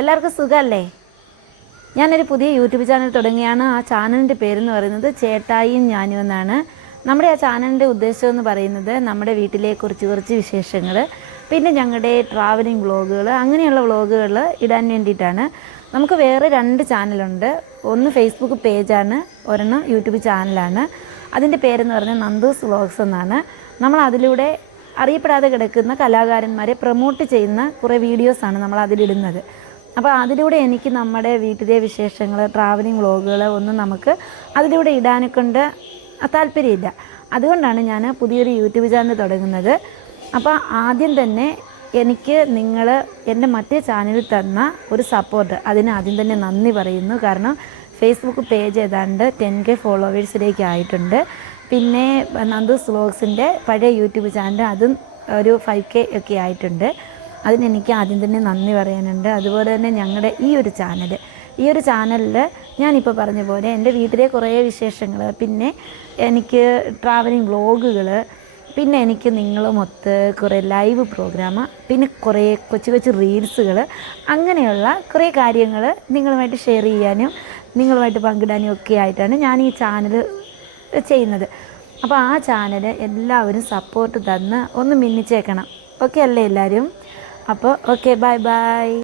എല്ലാവർക്കും സുഖമല്ലേ? ഞാനൊരു പുതിയ യൂട്യൂബ് ചാനൽ തുടങ്ങിയാണ്. ആ ചാനലിൻ്റെ പേരെന്ന് പറയുന്നത് ചേട്ടായിയും ഞാനും എന്നാണ്. നമ്മുടെ ആ ചാനലിൻ്റെ ഉദ്ദേശം എന്ന് പറയുന്നത് നമ്മുടെ വീട്ടിലെ കുറച്ച് വിശേഷങ്ങൾ, പിന്നെ ഞങ്ങളുടെ ട്രാവലിംഗ് വ്ളോഗുകൾ, അങ്ങനെയുള്ള വ്ളോഗുകൾ ഇടാൻ വേണ്ടിയിട്ടാണ്. നമുക്ക് വേറെ 2 ചാനലുണ്ട്. ഒന്ന് ഫേസ്ബുക്ക് പേജാണ്, ഒരെണ്ണം യൂട്യൂബ് ചാനലാണ്. അതിൻ്റെ പേരെന്ന് പറഞ്ഞാൽ നന്ദൂസ് വ്ളോഗ്സ് എന്നാണ്. നമ്മൾ അതിലൂടെ അറിയപ്പെടാതെ കിടക്കുന്ന കലാകാരന്മാരെ പ്രൊമോട്ട് ചെയ്യുന്ന കുറേ വീഡിയോസാണ് നമ്മൾ അതിലിടുന്നത്. അപ്പോൾ അതിലൂടെ എനിക്ക് നമ്മുടെ വീട്ടിലെ വിശേഷങ്ങൾ, ട്രാവലിംഗ് വ്ളോഗുകൾ ഒന്നും നമുക്ക് അതിലൂടെ ഇടാനെക്കൊണ്ട് താല്പര്യമില്ല. അതുകൊണ്ടാണ് ഞാൻ പുതിയൊരു യൂട്യൂബ് ചാനൽ തുടങ്ങുന്നത്. അപ്പോൾ ആദ്യം തന്നെ എനിക്ക് നിങ്ങൾ എൻ്റെ മറ്റേ ചാനലിൽ തന്ന ഒരു സപ്പോർട്ട്, അതിന് ആദ്യം തന്നെ നന്ദി പറയുന്നു. കാരണം ഫേസ്ബുക്ക് പേജ് ഏതാണ്ട് 10K ഫോളോവേഴ്സിലേക്ക് ആയിട്ടുണ്ട്. പിന്നെ നന്ദൂസ് വ്ളോഗ്സിൻ്റെ പഴയ യൂട്യൂബ് ചാനൽ അതും ഒരു 5K ഒക്കെ ആയിട്ടുണ്ട്. അതിനെനിക്ക് ആദ്യം തന്നെ നന്ദി പറയാനുണ്ട്. അതുപോലെ തന്നെ ഞങ്ങളുടെ ഈ ഒരു ചാനലിൽ ഞാനിപ്പോൾ പറഞ്ഞ പോലെ എൻ്റെ വീട്ടിലെ കുറേ വിശേഷങ്ങൾ, പിന്നെ എനിക്ക് ട്രാവലിംഗ് വ്ളോഗുകൾ, പിന്നെ എനിക്ക് നിങ്ങളുമൊത്ത് കുറേ ലൈവ് പ്രോഗ്രാം, പിന്നെ കുറേ കൊച്ചു റീൽസുകൾ, അങ്ങനെയുള്ള കുറേ കാര്യങ്ങൾ നിങ്ങളുമായിട്ട് ഷെയർ ചെയ്യാനും നിങ്ങളുമായിട്ട് പങ്കിടാനും ഒക്കെ ആയിട്ടാണ് ഞാൻ ഈ ചാനൽ ചെയ്യുന്നത്. അപ്പോൾ ആ ചാനൽ എല്ലാവരും സപ്പോർട്ട് തന്ന് ഒന്ന് മിന്നിച്ചേക്കണം. ഓക്കെ അല്ലേ എല്ലാവരും? അപ്പോൾ ഓക്കെ, ബൈ.